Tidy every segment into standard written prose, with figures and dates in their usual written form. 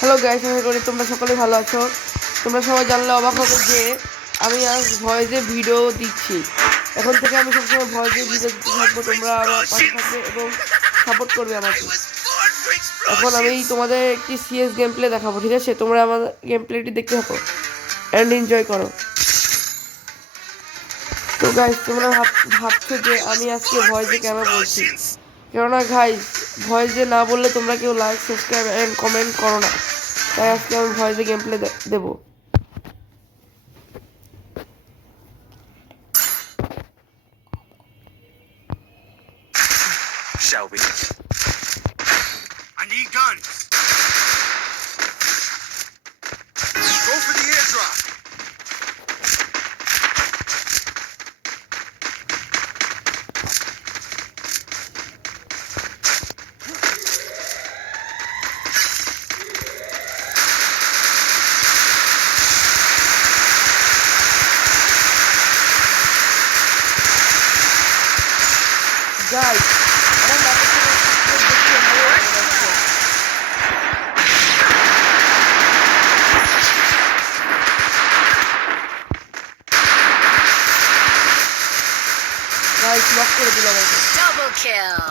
Hello guys, আশা করি তোমরা সকলে ভালো আছো। তোমরা সবাই জানলে অবাক হবে যে আমি আজ ভয়েসে ভিডিও দিচ্ছি। এখন থেকে আমি সবসময় ভয়েসে ভিডিও দিতে থাকবো, তোমরা আমার পাশে থাকবে এবং সাপোর্ট করবে আমাকে। এখন আমি তোমাদের একটি সিএস গেম প্লে দেখাবো, ঠিক আছে? তোমরা আমার গেম প্লেটি দেখতে থাকো অ্যান্ড এনজয় করো। তো গাইস, তোমরা ভাবছো যে আমি আজকে ভয়েসে কেন বলছি, কেননা গাইস ভয়েসে না বললে তোমরা কেউ লাইক, সাবস্ক্রাইব অ্যান্ড কমেন্ট করো না। তাই আজকে আমি ভয়েসে গেম প্লে দেবো। Shall we? I need guns. Go for the airdrop. Guys, আমার নাটকের দেখতে ভালো লাগছে। Guys, লক করে দিলাম আমাকে। Double kill.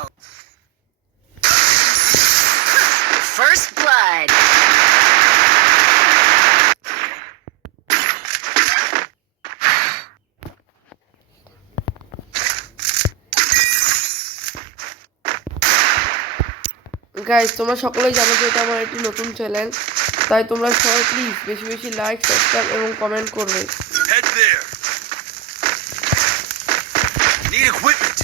First blood. Guys, তোমরা সকলেই জানো যে এটা আমার একটি নতুন চ্যানেল, তাই তোমরা সবাই প্লিজ বেশি বেশি লাইক, সাবস্ক্রাইব এবং কমেন্ট করবে। Head there. Need equipment.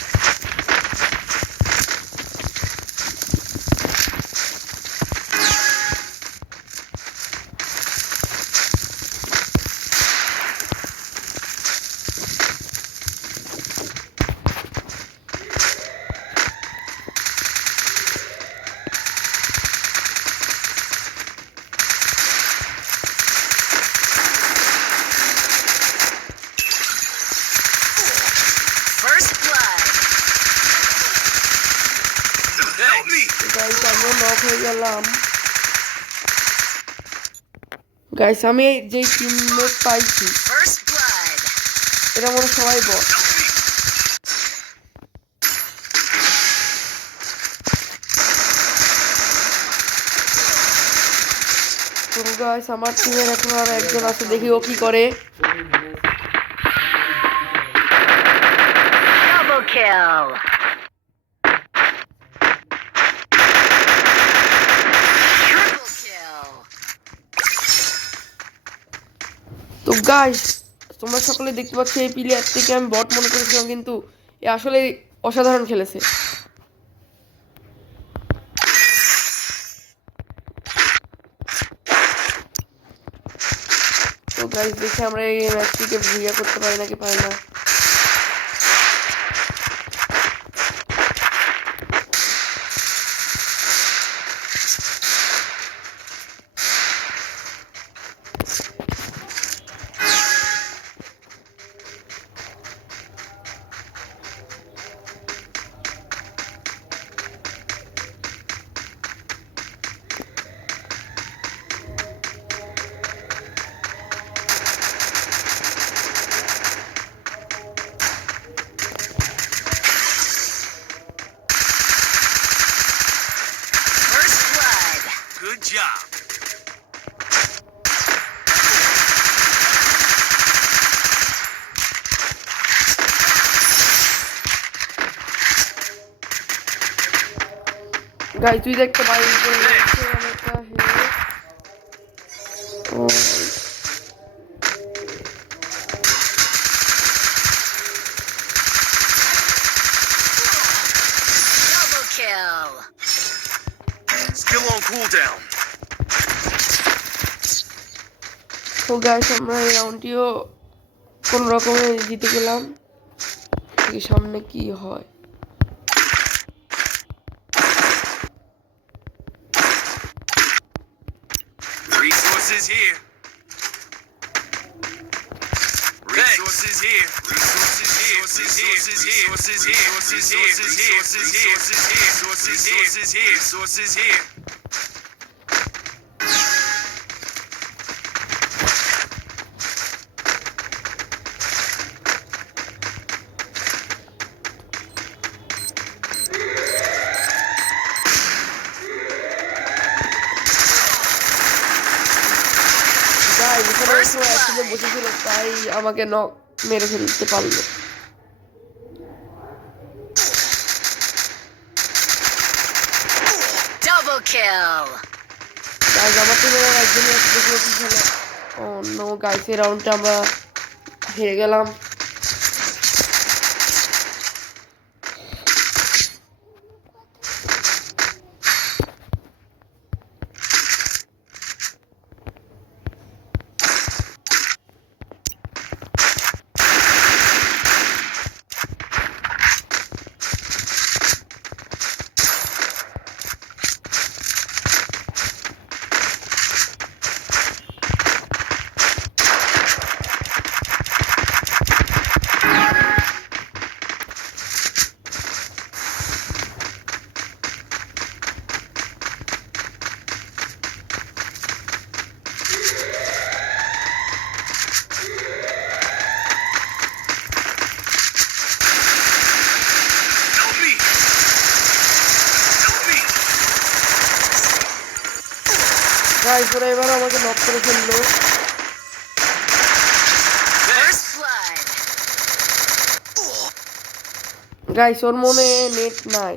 First blood. Help me. Guys, আমিও লক হয়ে গেলাম। গাইস, আমি যেই টিমমেট পাইছি First blood. এটা মনে হয় সবাই বল। Help me. তো গাইস, আমার টিমের এখন আর একজন আছে, দেখি ও কি করে। Double kill. Triple kill. তো গাইস, তোমরা সকলে দেখতে পাচ্ছ এই প্লেয়ার থেকে আমি বট মনে করেছিলাম, কিন্তু এ আসলে অসাধারণ খেলেছে। তো গাইস, দেখি আমরা এই ম্যাচটিকে ভিডিও করতে পারি নাকি পারি না। First blood. Good job. Guys, তুই দেখতে পারি করে যাচ্ছে অনেকটা হেরে। ও Double kill. Still on cooldown. তো গাইস, আমরা এই রাউন্ডটিও কোন রকমে জিতে গেলাম। দেখি সামনে কি হয়। Resources here. Resources here. Resources here. Resources here. Resources here. Resources here. Resources here. Resources here. Resources here. Resources here. Guys এখানে সবাই একসাথে বসেছিল তাই আমাকে নক মেরে ফেলতে পারলো। Double kill. গাইস আমার টিমের একজনই একসাথে ছিল। ও নো গাইস এই রাউন্ডটা আমরা হেরে গেলাম। Help me! Help me! Guys ওরা এবার আমাকে নক করে ফেললো। First blood. গাইস ওর মনে নেট নাই।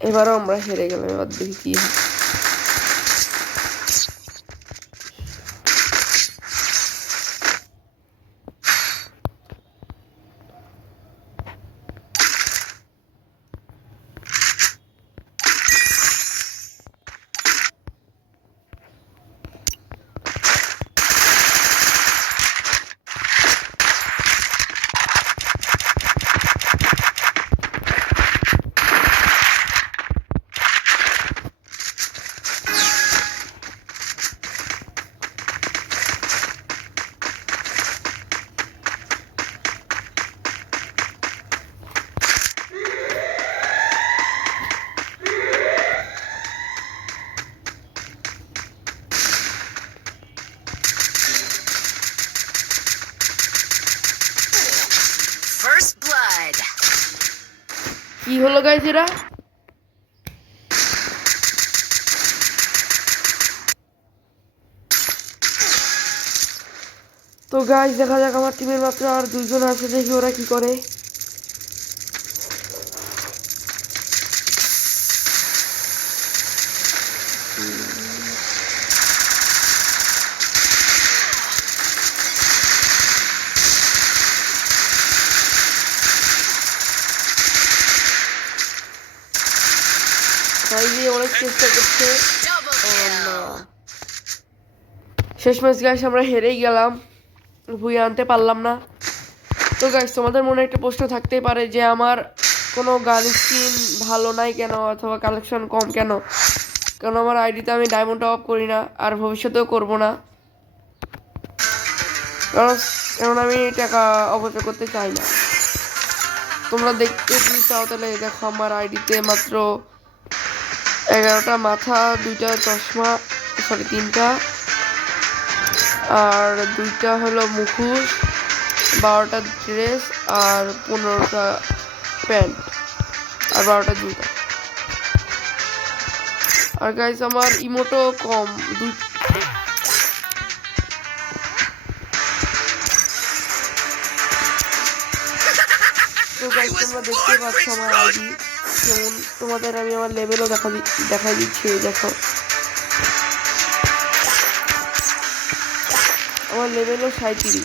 এবারও আমরা হেরে গেলাম। এবার দেখি কি হয়। First blood. কি হলো গাইস এরা? তো গাইস দেখা যাক আমার টিমের মাত্র আর দুইজন আছে, দেখি ওরা কি করে। তাই দিয়ে অনেক চেষ্টা করছে। Double ও না, kill. শেষ ম্যাচ গাইস আমরা হেরেই গেলাম, ভুই আনতে পারলাম না। তো গাইস তোমাদের মনে একটা প্রশ্ন থাকতেই পারে যে আমার কোনো গান স্কিন ভালো নাই কেন অথবা কালেকশন কম কেন, কারণ আমার আইডিতে আমি ডায়মন্ড টপ আপ করি না আর ভবিষ্যতেও করব না, কারণ আমি টাকা অপচয় করতে চাই না। তোমরা দেখতে যদি চাও তাহলে দেখো আমার আইডিতে মাত্র 11টা মাথা, 2টা চশমা, সরি 3টা, আর 2টা হলো মুখোশ, 12টা ড্রেস আর 15টা প্যান্ট আর 12টা জুতা। আর গাইস আমার ইমোটও কম, তো গাইস তোমরা দেখতে পাচ্ছ আমার আইডি, যেমন তোমাদের আমি আমার লেভেলও দেখা দিচ্ছি, দেখো আমার লেভেলও 37।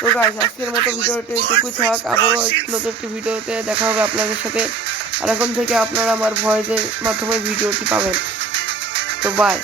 তো গাইস আজকের মতো ভিডিওটা এইটুকুই থাক, আবারও নতুন একটি ভিডিওতে দেখা হবে আপনাদের সাথে। আর এখন থেকে আপনারা আমার ভয়েসের মাধ্যমে ভিডিওটি পাবেন। তো বাই।